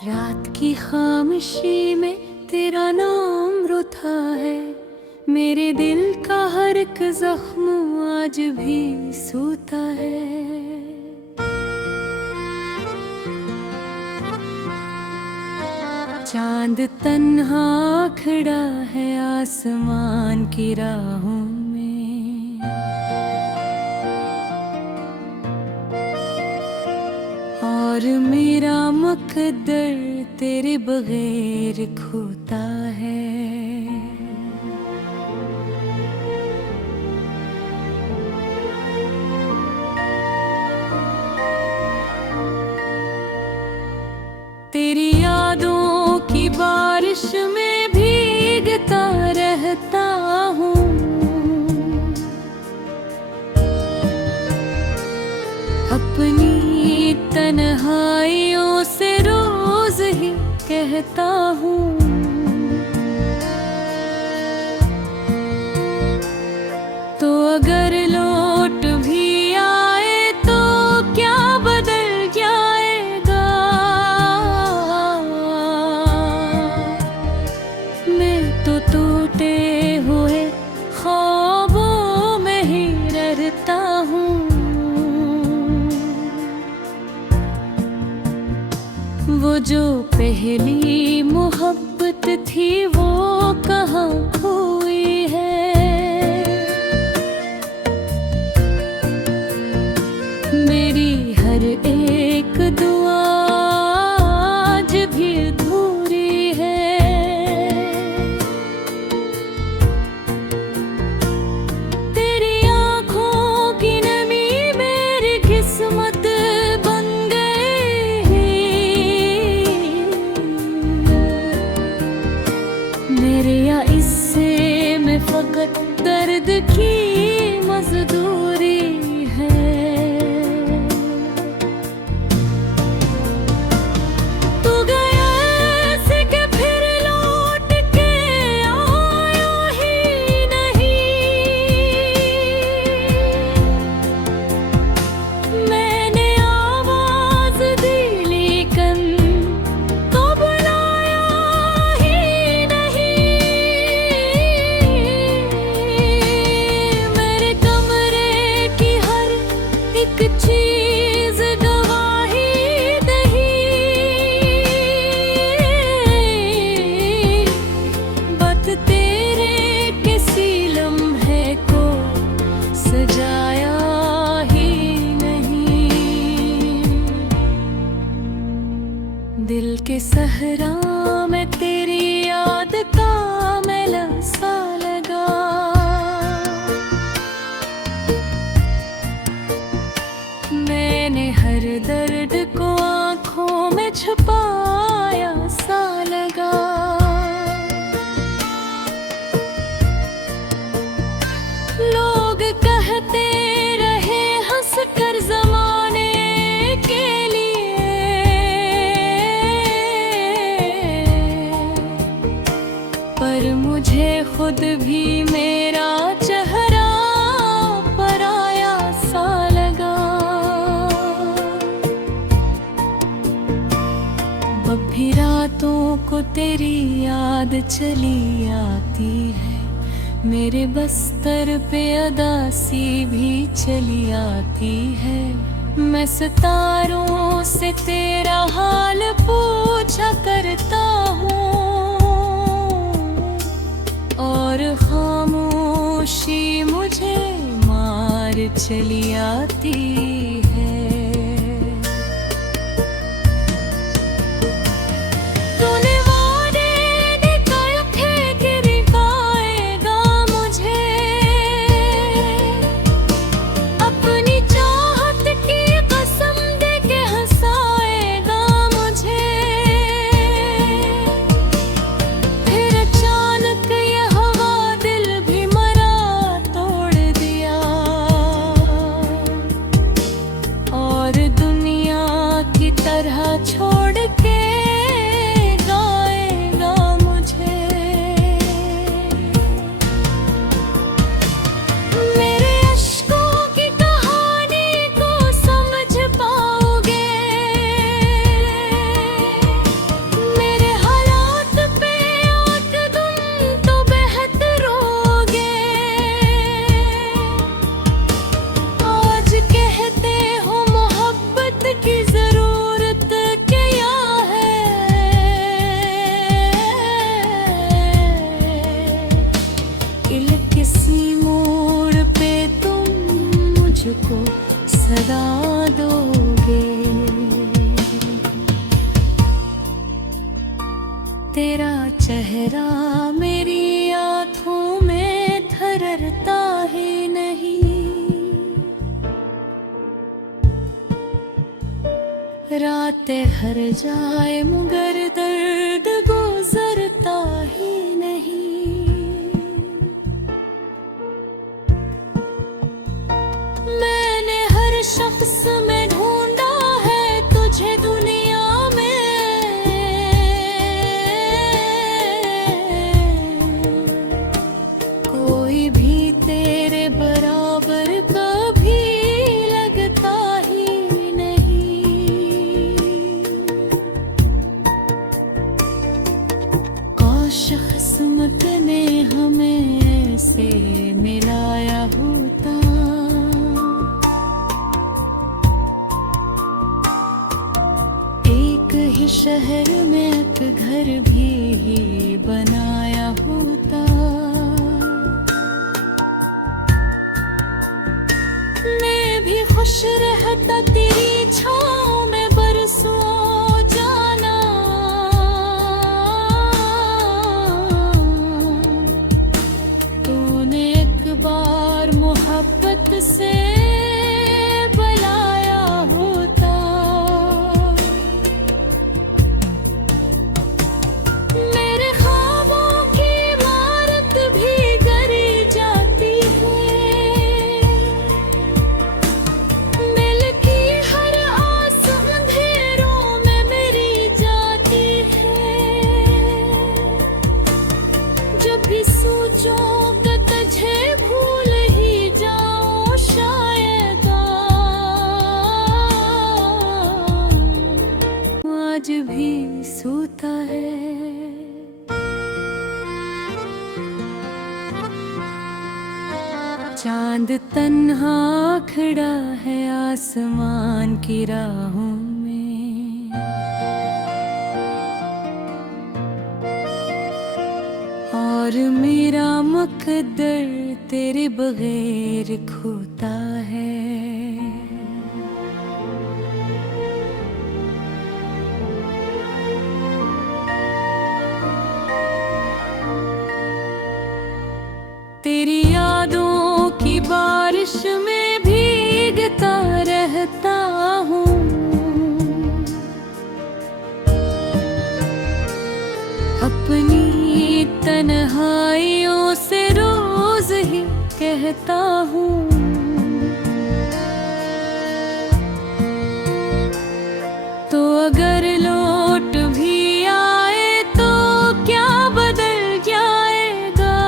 रात की खामोशी में तेरा नाम रुता है। मेरे दिल का हर एक जख्म आज भी सूता है। चांद तन्हा खड़ा है आसमान की राहों में, और मेरा मुकद्दर तेरे बगैर खोता है। तेरी यादों की बारिश में भीगता रहता हूँ। अपनी तन्हाइयों से रोज ही कहता हूँ, तो अगर लौट भी आए तो क्या बदल जाएगा। मैं तो टूटे हुए ख्वाबों में ही रहता हूँ। वो जो पहली मोहब्बत थी वो कहाँ खोई है। मेरी हर एक दुआ आज भी अधूरी है। तेरी आँखों की नमी मेरी किस्मत बन गई। मेरे या इससे में फकत दर्द की मजदूरी है। तू गया ऐसे कि फिर लौट के आया ही नहीं। मैंने आवाज दी लेकिन तो बुलाया ही नहीं। मेरे कमरे की हर एक चीज गवाही दही। बत तेरे किसी लम्हे को सजाया ही नहीं। दिल के सहरा में तेरी याद का मेला सा लगा। मैंने हर दर्द को आँखों में छुपाया सा लगा। लोग कहते रहे हंस कर जमाने के लिए, पर मुझे खुद भी मेरा चेहरा पराया सा लगा। अब भी रातों को तेरी याद चली आती है। मेरे बस्तर पे अदासी भी चली आती है। मैं सितारों से तेरा हाल पूछा करता हूँ, और खामोशी मुझे मार चली आती है। तूने वादे निकाय थे कि रिवाएगा मुझे। अपनी चाहत की कसम दे के हंसाएगा मुझे। फिर अचानक ये हवा दिल भी मरा तोड़ दिया। को सदा दोगे। तेरा चेहरा मेरी आँखों में ठहरता ही नहीं, रातें हर जाए मगर दर्द गुजरता ही नहीं। मैंने हर शख्स में ढूंढा है तुझे दुनिया में, कोई भी तेरे बराबर कभी लगता ही नहीं। काश किस्मत ने हमें ऐसे मिलाया होता, एक ही शहर में एक घर भी बनाया होता। मैं भी खुश रहता तेरी छाँव में बरसों जाना, तूने एक बार मोहब्बत से बुलाया होता। मेरे ख्वाबों की इमारत भी गिरी जाती है, दिल की हर आस अंधेरों में मेरी जाती है। जब भी सोचो कि तुझे भूल ही जाऊं शायद, आज भी सोता है। चांद तन्हा खड़ा है आसमान की राहों में, और मेरा मुकद्दर तेरे बगैर खोता है। तेरी यादों की बारिश में भीगता रहता हूँ, अपनी तन्हाइयों से रोज ही कहता हूँ। तो अगर लौट भी आए तो क्या बदल जाएगा,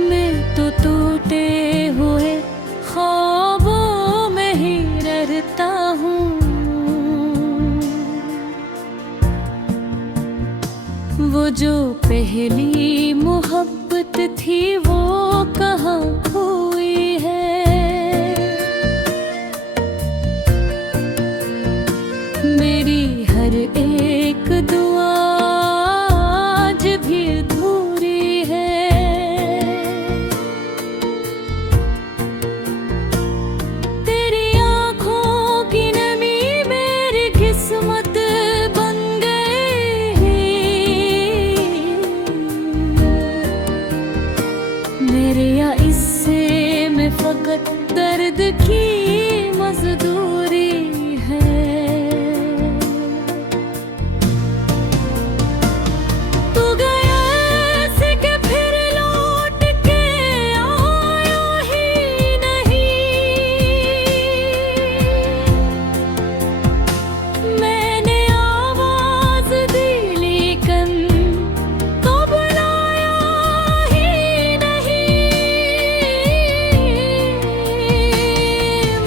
मैं तो टूटे हुए ख्वाबों में ही रहता हूँ। वो जो पहली मोहब्बत थी वो कहाँ खोई है, मेरी हर एक दुआ आज भी अधूरी है। तेरी आँखों की नमी मेरी किस्मत बन गई, मेरे या इससे में फकत दर्द की मजदूरी है। तू गया ऐसे कि फिर लौट के आया ही नहीं, मैंने आवाज दी लेकिन तो बुलाया ही नहीं।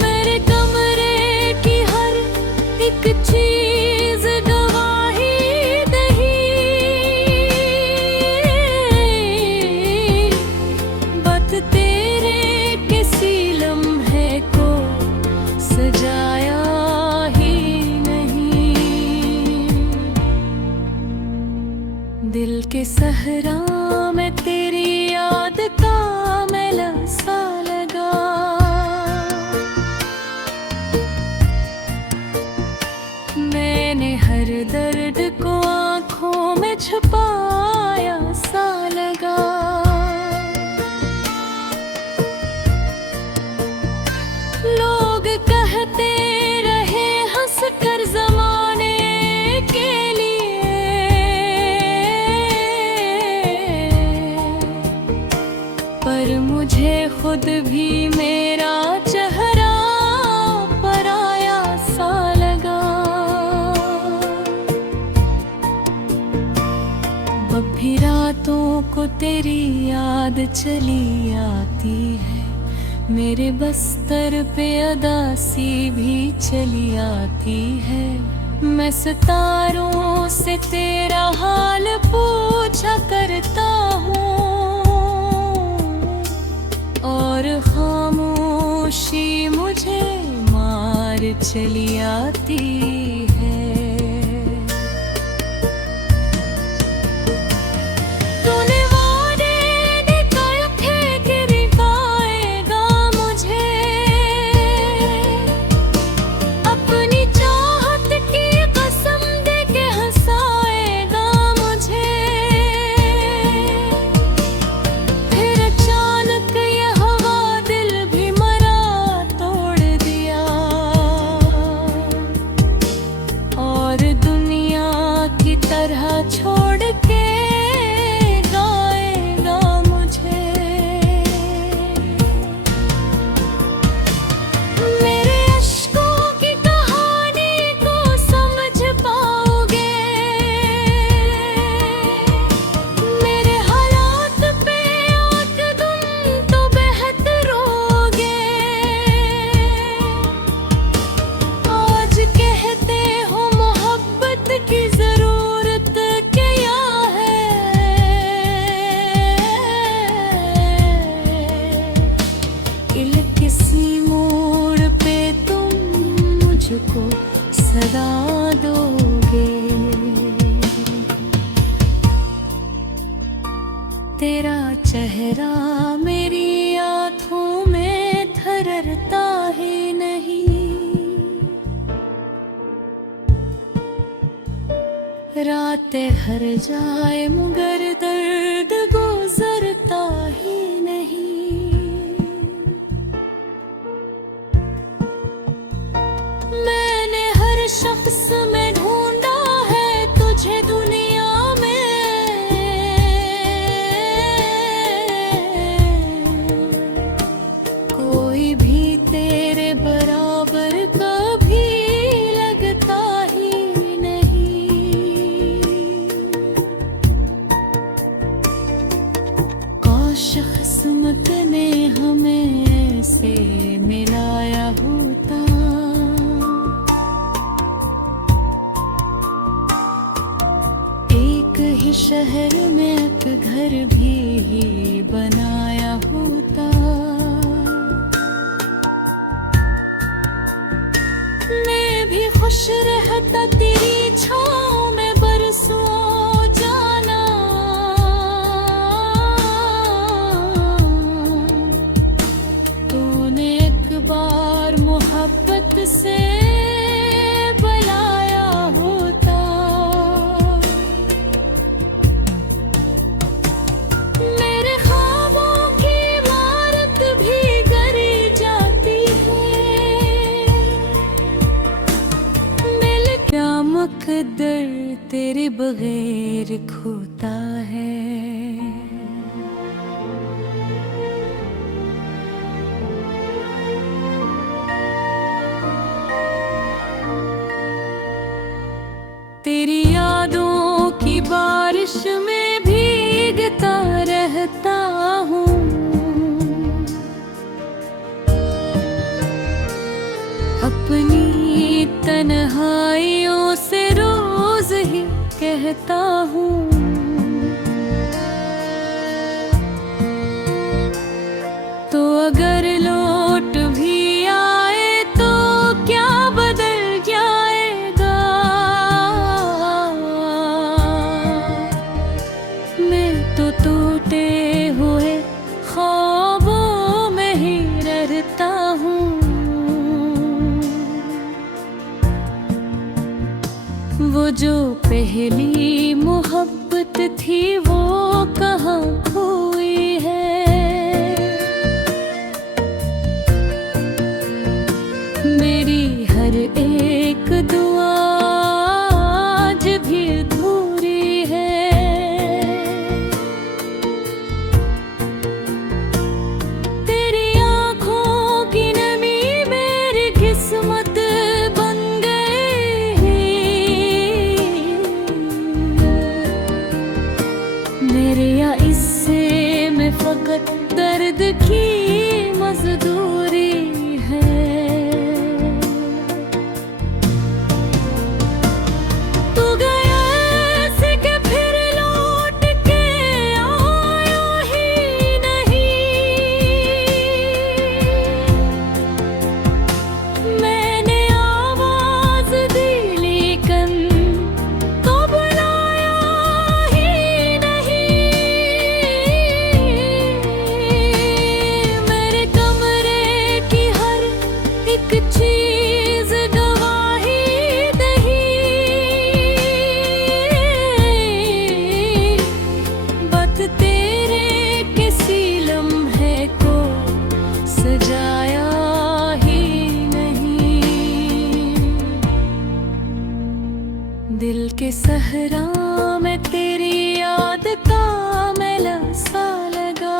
मेरे कमरे की हर एक चीज गवाही दही, बत तेरे किसी लम्हे को सजाया ही नहीं। दिल के सहरा में तेरी याद का पाया सा लगा। लोग कहते रहे हंस कर ज़माने के लिए, पर मुझे खुद भी मेरा चेहरा पराया सा लगा। अब भी रातों को तेरी याद चली आती है, मेरे बस्तर पे अदासी भी चली आती है। मैं सितारों से तेरा हाल पूछा करता हूँ, और खामोशी मुझे मार चली आती है। तूने वादे निकाले थे कि रिवाएगा मुझे, अपनी चाहत की कसम दे के हंसाएगा मुझे। फिर अचानक ये हवा दिल भी मरा तोड़ दिया, और दुनिया की तरह छोड़ के गाएगा मुझे। मेरे अश्कों की कहानी को समझ पाओगे, मेरे हालात पे आके तुम तो बेहतर होगे। आज कहते हो मोहब्बत की जरूरत क्या है, किसी मोड़ पे तुम मुझको सदा दोगे। तेरा चेहरा मेरी आँखों में ठहरता ही नहीं, रातें हर जाए मगर दर्द गुजरता ही नहीं। मैंने हर शख्स में ढूंढा है तुझे दुनिया में, कोई भी तेरे बराबर कभी लगता ही नहीं। काश किस्मत ने हमें ऐसे मिलाया होता, एक ही शहर में एक घर भी बनाया होता। मैं भी खुश रहता तेरी छाँव में बरसों जाना, तूने एक बार मोहब्बत से बुलाया होता। मेरे ख्वाबों की इमारत भी गिरी जाती है, मिल क्या मुकद्दर तेरे बगैर खोता है। तेरी यादों की बारिश में भीगता रहता हूँ, अपनी तन्हाइयों से रोज ही कहता हूँ। तो अगर लौट भी आए तो क्या बदल जाएगा, मैं तो टूटे हुए ख्वाबों में ही रहता हूँ। वो जो पहली मोहब्बत थी वो कहाँ खोई है। मेरी हर एक दुआ आज भी अधूरी है। तेरी आँखों की नमी मेरी किस्मत बन गई। मेरे या इससे में फकत दर्द की मजदूरी है। तू गया ऐसे कि फिर लौट के आया ही नहीं। मैंने आवाज दी लेकिन तो बुलाया ही नहीं। मेरे कमरे की हर एक चीज गवाही दही। बत तेरे किसी लम्हे को सजाया ही नहीं। दिल के सहरा में तेरी याद का मैला सा लगा।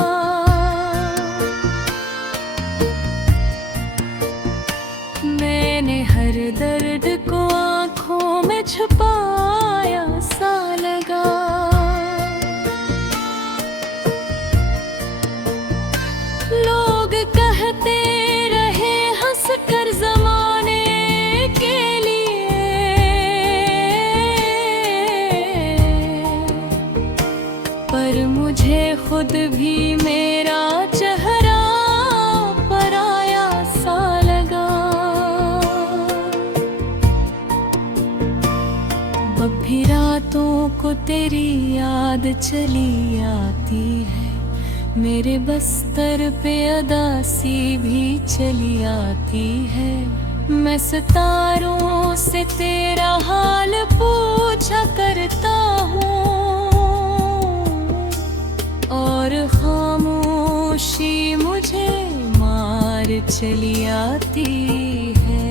मैंने हर दर्द को आँखों में छुपाया सा लगा। लोग कहते रहे हंस कर जमाने के लिए। पर मुझे खुद भी मेरा चेहरा पराया सा लगा। अब भी रातों को तेरी याद चली आती है। मेरे बस्तर पे अदासी भी चली आती है। मैं सितारों से तेरा हाल पूछा करता हूँ और खामोशी मुझे मार चली आती है।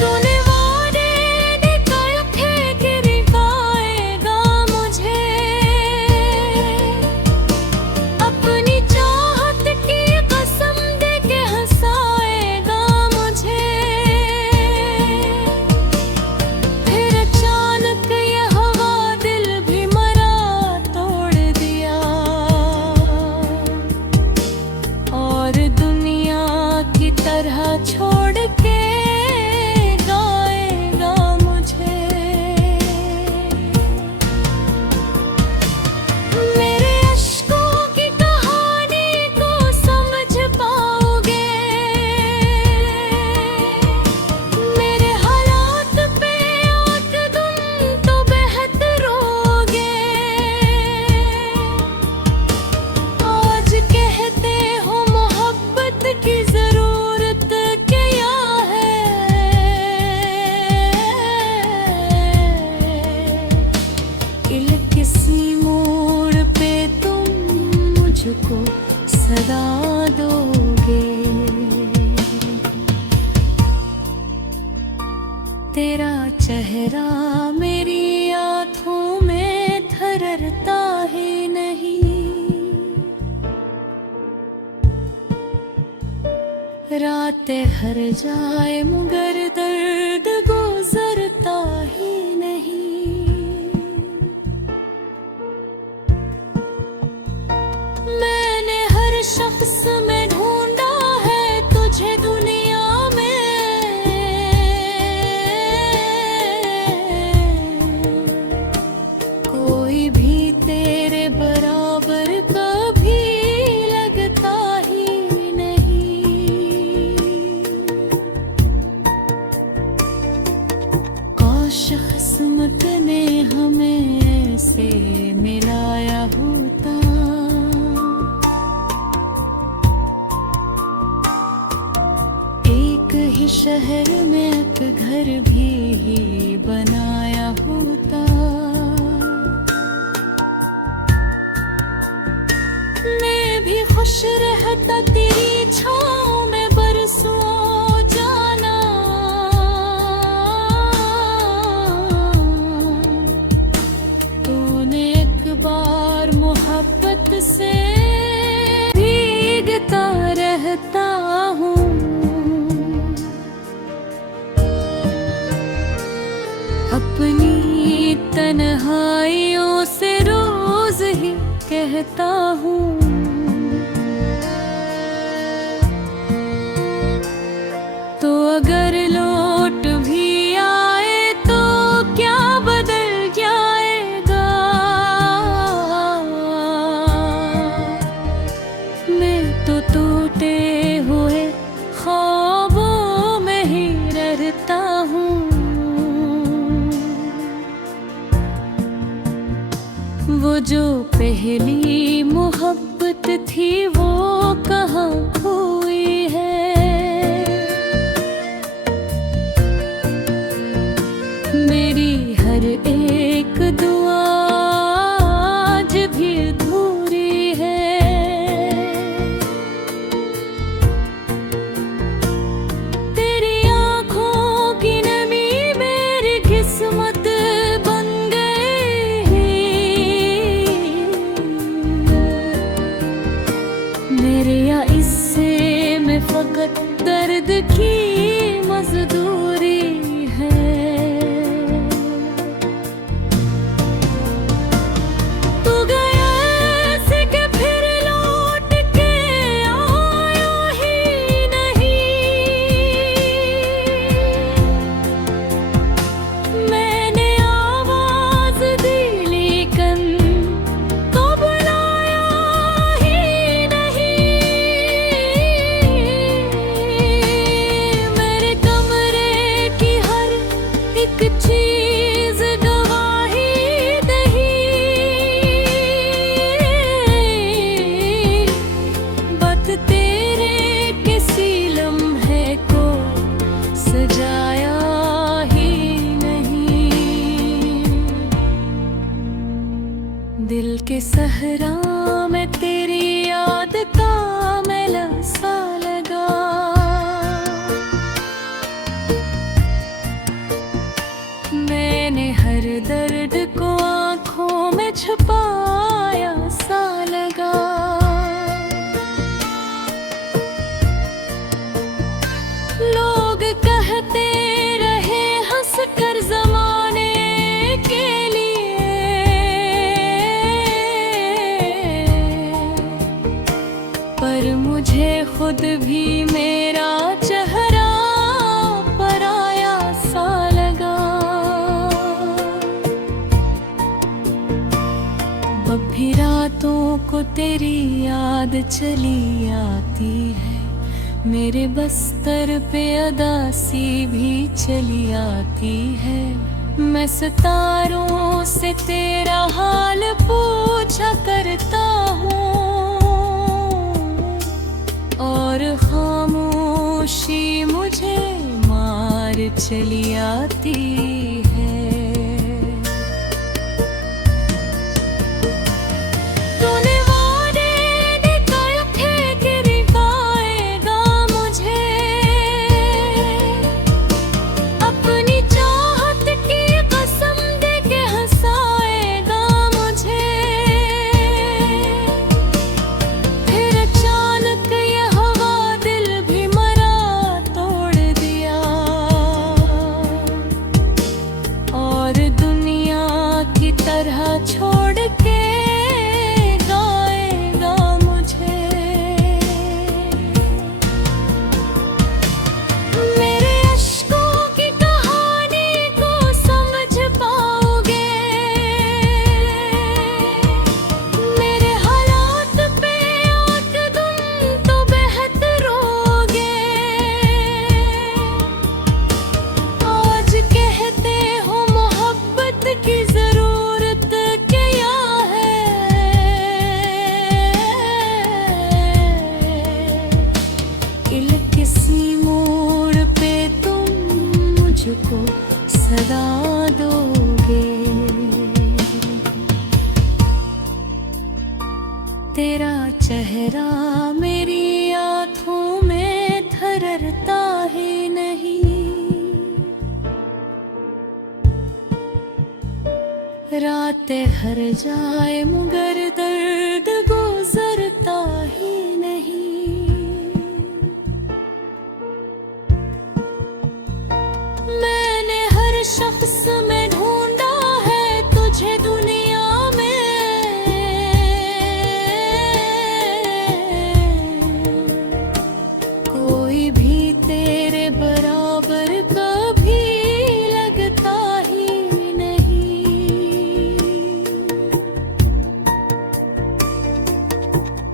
तूने वादे निकाय थे कि रिवाएगा मुझे। अपनी चाहत की कसम दे के हंसाएगा मुझे। फिर अचानक ये हवा दिल भी मरा तोड़ दिया। और दुनिया की तरह छोड़ के गाएगा मुझे। मेरे अश्कों की कहानी को समझ पाओगे। मेरे हालात पे आंख तुम तो बेहतर होगे। आज कहते हो मोहब्बत की जरूरत क्या है। किसी मोड़ पे तुम मुझको सदा दोगे। तेरा चेहरा मेरी आँखों में ठहरता ही नहीं। रातें हर जाए मगर दर्द गुजरता ही नहीं। मैंने हर शख्स में ढूंढा है तुझे दुनिया में। कोई भी तेरे बराबर कभी लगता ही नहीं। काश किस्मत ने हमें ऐसे मिलाया होता। एक ही शहर में एक घर कर भी बनाया होता। मैं भी खुश रहता तेरी छाँव में बरसों जाना। तूने एक बार मोहब्बत से भीगता रहता हूँ। अपनी तन्हाइयों से रोज ही कहता हूँ। तो अगर लौट भी आए तो क्या बदल जाएगा। मैं तो टूटे हुए ख्वाबों में ही रहता हूँ। वो जो पहली मोहब्बत थी वो कहाँ हुई है। मेरी हर एक दुआ आज भी अधूरी है। तेरी आँखों की नमी मेरी किस्मत बन गई। मेरे या इससे में फकत दर्द की मजदूरी है। तू गया ऐसे कि फिर लौट के आया ही नहीं। मैंने आवाज दी लेकिन तो बुलाया ही नहीं। मेरे कमरे की हर एक चीज गवाही दही। बत तेरे किसी लम्हे को सजाया ही नहीं। दिल के सहरा में तेरी याद का मेला सा लगा। मैंने हर दर्द को आँखों में छुपाया सा लगा। लोग कहते रहे हंस कर जमाने के लिए। पर मुझे खुद भी मेरा चेहरा पराया सा लगा। अब भी रातों को तेरी याद चली आती है। मेरे बस्तर पे अदासी भी चली आती है। मैं सितारों से तेरा हाल पूछा करता हूँ और खामोशी मुझे मार चली आती है। तूने वादे निकाय थे कि रिवाएगा मुझे। अपनी चाहत की कसम दे के हंसाएगा मुझे। फिर अचानक ये हवा दिल भी मरा तोड़ दिया। सदा दोगे। तेरा चेहरा मेरी आँखों में ठहरता ही नहीं, रातें हर जाए मगर दर्द गुजरता ही नहीं। मैंने हर शख्स में ढूंढा है तुझे दुनिया में, कोई भी तेरे बराबर कभी लगता ही नहीं।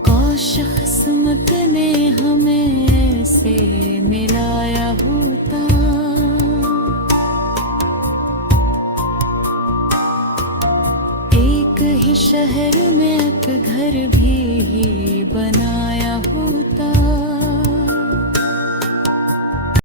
काश किस्मत ने हमें ऐसे मिलाया होता, एक ही शहर में एक घर भी बनाया होता।